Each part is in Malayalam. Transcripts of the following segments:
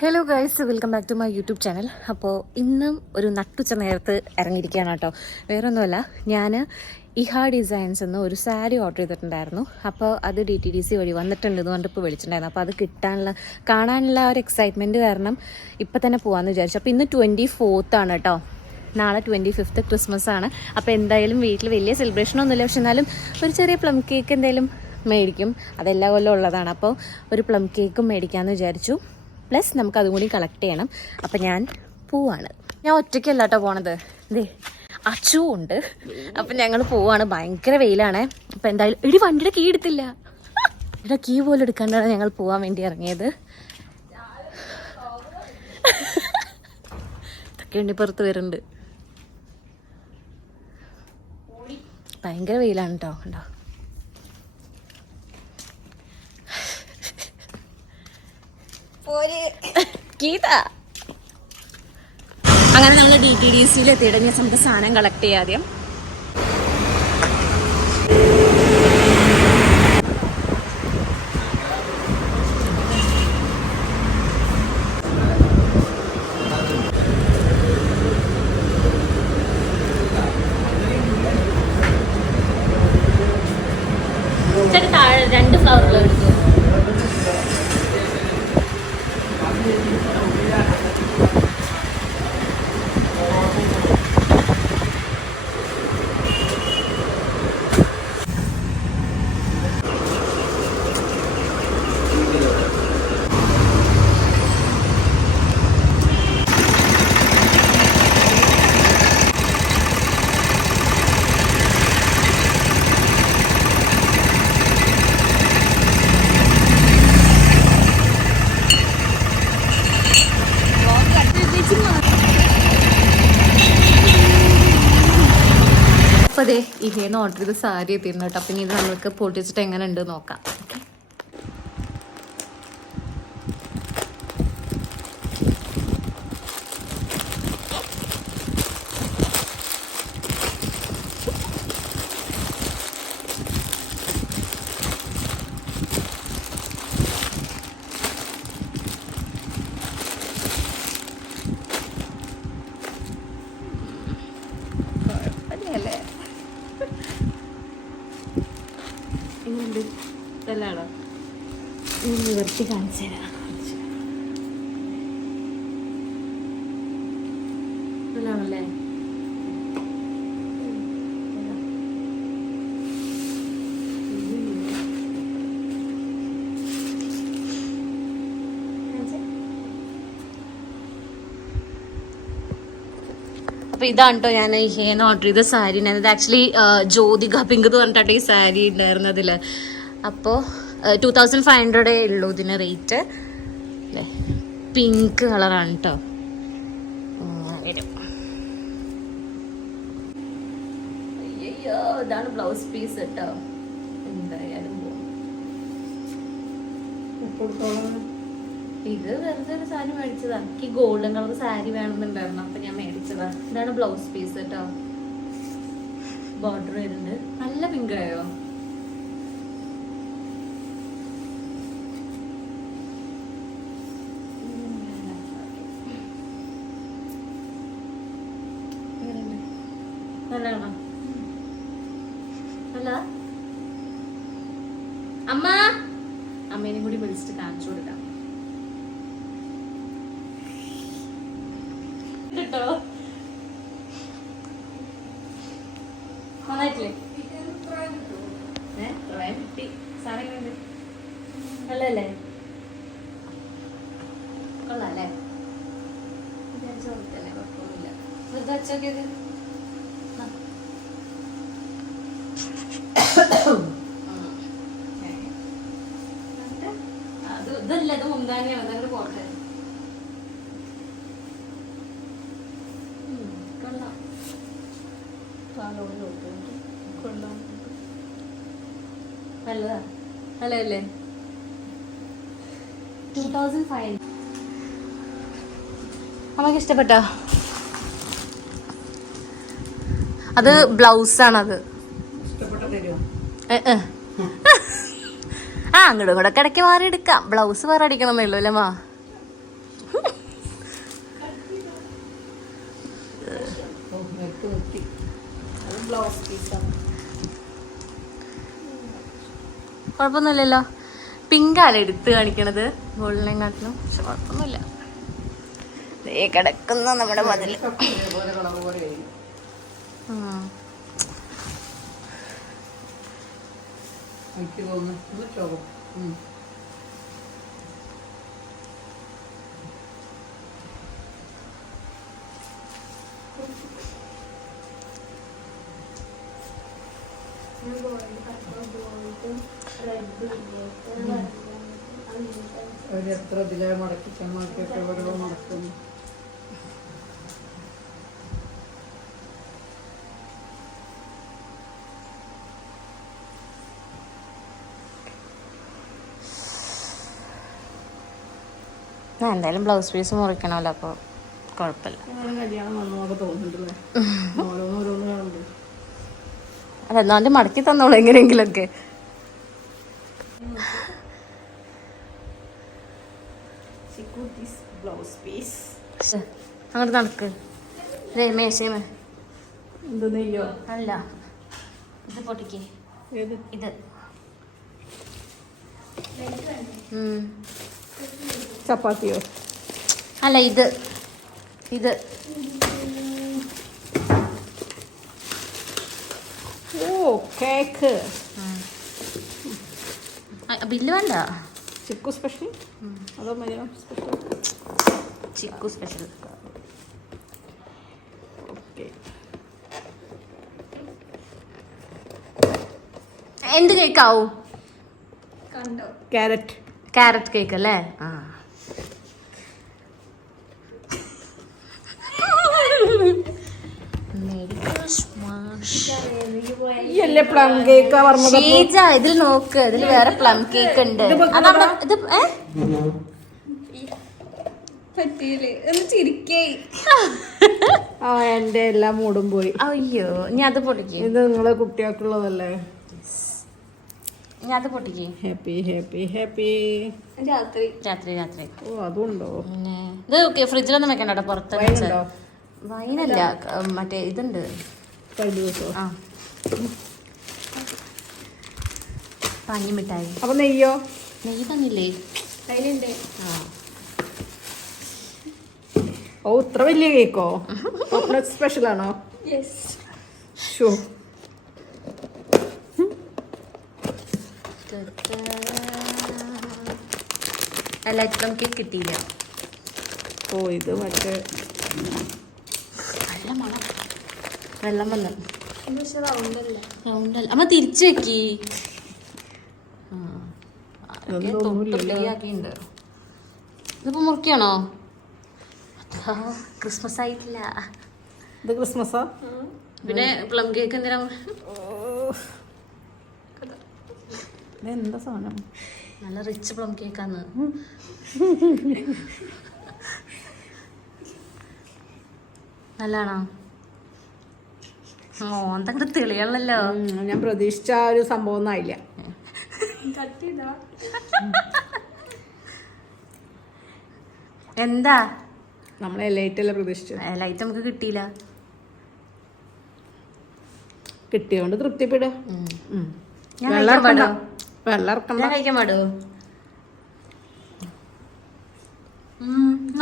Hello guys, welcome back to my YouTube channel. അപ്പോൾ ഇന്നും ഒരു നട്ടുച്ച നേരത്ത് ഇറങ്ങിയിരിക്കുകയാണ് കേട്ടോ. വേറൊന്നുമല്ല, ഞാൻ ഇഹ ഡിസൈൻസ് എന്ന് ഒരു സാരി ഓർഡർ ചെയ്തിട്ടുണ്ടായിരുന്നു. അപ്പോൾ അത് DTDC വഴി വന്നിട്ടുണ്ടെന്ന് പറഞ്ഞിട്ട് വിളിച്ചിട്ടുണ്ടായിരുന്നു. അപ്പോൾ അത് കാണാനുള്ള ഒരു എക്സൈറ്റ്മെൻറ്റ് കാരണം ഇപ്പം തന്നെ പോകാമെന്ന് വിചാരിച്ചു. അപ്പോൾ ഇന്ന് 24th ആണ് കേട്ടോ. നാളെ 25th ക്രിസ്മസ് ആണ്. അപ്പോൾ എന്തായാലും വീട്ടിൽ വലിയ സെലിബ്രേഷനൊന്നുമില്ല, പക്ഷെ എന്നാലും ഒരു ചെറിയ പ്ലം കേക്ക് എന്തായാലും മേടിക്കും. അതെല്ലാ കൊല്ലം ഉള്ളതാണ്. അപ്പോൾ ഒരു പ്ലം കേക്കും മേടിക്കാമെന്ന് വിചാരിച്ചു. പ്ലസ് നമുക്ക് അതും കൂടി കളക്ട് ചെയ്യണം. അപ്പം ഞാൻ പോവാണ്. ഞാൻ ഒറ്റയ്ക്കല്ല കേട്ടോ പോണത്, ഇതേ അച്ചു ഉണ്ട്. അപ്പം ഞങ്ങൾ പോവാണ്. ഭയങ്കര വെയിലാണ്. അപ്പം എന്തായാലും എടി വണ്ടിയുടെ കീ എടുത്തില്ല, ഇവിടെ കീ പോലും എടുക്കാണ്ടാണ് ഞങ്ങൾ പോവാൻ വേണ്ടി ഇറങ്ങിയത്. ഇതൊക്കെ പുറത്ത് വരുന്നുണ്ട്. ഭയങ്കര വെയിലാണ് കേട്ടോ. കണ്ടോ, ഗീത. അങ്ങനെ നമ്മൾ DTDCയിൽ എത്തിയിടങ്ങിയ നമുക്ക് സാധനം കളക്ട് ചെയ്യാം ആദ്യം. താഴെ 2 ഫ്ലവറുകൾ എടുത്തു. അപ്പോൾ അതെ, ഇഹേന്ന് ഓർഡർ ചെയ്ത് സാരി എത്തിയിരുന്നു കേട്ടോ. അപ്പം ഇനി ഇത് നമ്മൾക്ക് പൊട്ടിച്ചിട്ട് എങ്ങനെ ഉണ്ട് നോക്കാം. എങ്ങനെയുണ്ട്? നല്ലതാണോ? നിവർത്തി കാണിച്ചു തരാം. നല്ലതാണല്ലേ? അപ്പോൾ ഇതാണ് കേട്ടോ ഞാൻ ഇഹേന്ന് ഓർഡർ ചെയ്ത സാരി. ഞാനത് ആക്ച്വലി ജ്യോതിക പിങ്ക് എന്ന് പറഞ്ഞിട്ടാണ് ഈ സാരി ഉണ്ടായിരുന്നതിൽ. അപ്പോൾ 2500 ഉള്ളൂ ഇതിന് റേറ്റ്. അല്ലേ, പിങ്ക് കളറാണ് കേട്ടോ. അയ്യോ, ഇതാണ് ബ്ലൗസ് പീസ് കേട്ടോ. എന്തായാലും ഇത് വെറുതെ ഒരു സാരി മേടിച്ചതാ. എനിക്ക് ഗോൾഡൻ കളർ സാരി വേണമെന്നുണ്ടായിരുന്നു, അപ്പൊ ഞാൻ മേടിച്ചതാ. ഇതാണ് ബ്ലൗസ് പീസ് കേട്ടോ. ബോർഡർ വരുന്നുണ്ട്. നല്ല പിങ്ക് ആയോ? നല്ലതാണോ? അല്ല, അമ്മേനെയും കൂടി വിളിച്ചിട്ട് കാണിച്ചു കൊടുക്കാം കേട്ടോ. നന്നായിട്ടില്ലേ? സാധനം നല്ലല്ലേ? കൊള്ളാല്ലേ? തന്നെ കുഴപ്പമൊന്നുമില്ല. വെറുതെ വെച്ചോക്കിയത് ഇതല്ല, ഇത് മുന്താനിയാണ്. അതങ്ങോട്ട് പോട്ടെ. കൊള്ളാം. കൊള്ളാം. നല്ലതാ. നല്ലതല്ലേ? 2500. അമ്മക്ക് ഇഷ്ടപ്പെട്ടോ? അത് ബ്ലൗസാണത്. അങ്ങോട്ടും കൂടെ കിടക്കി മാറി എടുക്കാം. ബ്ലൗസ് വേറെ അടിക്കണമെന്നുള്ളൂ അല്ലേ മാ? നിർത്തി. അത് ബ്ലൗസ് പീസാണ്. കുഴപ്പമൊന്നുമില്ലല്ലോ. പിങ്കാല എടുത്ത് കാണിക്കണത് ഗോൾഡിനെയും കാട്ടിലും. പക്ഷെ കുഴപ്പമൊന്നുമില്ല. കിടക്കുന്ന നമ്മുടെ മതിൽ. എനിക്ക് തോന്നുന്നു എത്ര ഇതിലെ മടക്കി ചെന്നൊക്കെ ഓരോ മടക്കുന്നു. എന്തായാലും ബ്ലൗസ് പീസ് മുറിക്കണമല്ലോ, അപ്പോൾ കുഴപ്പമില്ല. കല്യാണം വന്നോക്കെ തോന്നുന്നുണ്ടല്ലേ, ഓരോന്നോരോന്ന് കാണുമ്പോൾ. അല്ല, എന്നാലും മടക്കി തന്നോളൂ എങ്ങനെയെങ്കിലൊക്കെ. അങ്ങോട്ട് നടക്ക്. മേശമേ എന്ത് നെയ്യോ? അല്ല, ഇത് പൊട്ടിക്കേ. ഇത് ചപ്പാത്തിയോ? അല്ല, ഇത് ഇത് ഓ, കേക്ക്. ബില്ല് വേണ്ട. ചിക്കു സ്പെഷ്യൽ അതോ Maria special? Chikku special. Okay. എന്ത് കേക്കാവും? ക്യാരറ്റ്. ക്യാരറ്റ് കേക്ക് അല്ലേ? ആ, പ്ലം കേക്കാ പറഞ്ഞത്. ഷീജ, ഇതിൽ നോക്ക്, ഇതിൽ വേറെ പ്ലം കേക്ക് ഉണ്ട്. എന്റെ എല്ലാ മൂടും പോയി. അയ്യോ, ഇനി അത് പൊട്ടിക്കേ. ഇത് നിങ്ങളെ കുട്ടികൾക്കുള്ളതല്ലേ? ഇനി അത് പൊട്ടിക്കേ. Happy happy happy. രാത്രി രാത്രി. ഓ, അതുണ്ടോ? പിന്നെ ഇത് ഫ്രിഡ്ജിലൊന്നും വെക്കണ്ട, പുറത്ത്. വൈനല്ല, മറ്റേ ഇതുണ്ട്. ആ, പഞ്ഞി മിഠായി. അപ്പൊ നെയ്യോ? നെയ്യ് തന്നില്ലേ? ഓ, ഇത്ര വലിയ കേക്കോ? സ്പെഷ്യൽ ആണോ? ഷോ. എല്ലാവർക്കും കേക്ക് കിട്ടിയില്ല. ഓ, ഇത് മറ്റേ വെള്ളം വന്ന് റൗണ്ടല്ല. അമ്മ തിരിച്ചു വെക്കി. ഇതിപ്പോ മുറിക്കാണോ? ക്രിസ്മസ് ആയിട്ടില്ല. ഇത് ക്രിസ്മസാ? പിന്നെ പ്ലം കേക്ക് എന്തിനാ? എന്താ സാധനം? നല്ല റിച്ച് പ്ലം കേക്കാന്ന്. നല്ലാണോ? എന്തെങ്കിലും തെളിയണല്ലോ. ഞാൻ പ്രതീക്ഷിച്ച ആ ഒരു സംഭവം ഒന്നും ആയില്ല. എന്താ നമ്മളെ ലൈറ്റ് അല്ലേ പ്രതീക്ഷിച്ചു? ലൈറ്റ് നമുക്ക് കിട്ടിയില്ല. കിട്ടിയോണ്ട് തൃപ്തിപ്പെടുക. വെള്ളം കഴിക്കാൻ പാടോ?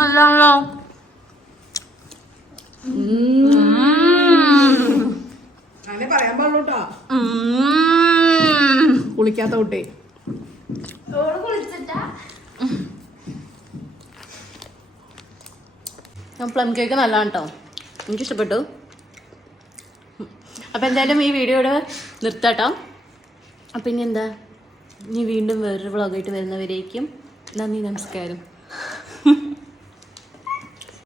നല്ലാണല്ലോ. അങ്ങനെ പറയാൻ പാടുള്ളൂട്ടോ. കുളിക്കാത്ത കുട്ടി. പ്ലം കേക്ക് നല്ലതാണ് കേട്ടോ, എനിക്കിഷ്ടപ്പെട്ടു. അപ്പം എന്തായാലും ഈ വീഡിയോയുടെ നിർത്താട്ടോ. അപ്പം ഇനി എന്താ, ഇനി വീണ്ടും വേറൊരു വ്ളോഗായിട്ട് വരുന്നവരേക്കും നന്ദി, നമസ്കാരം.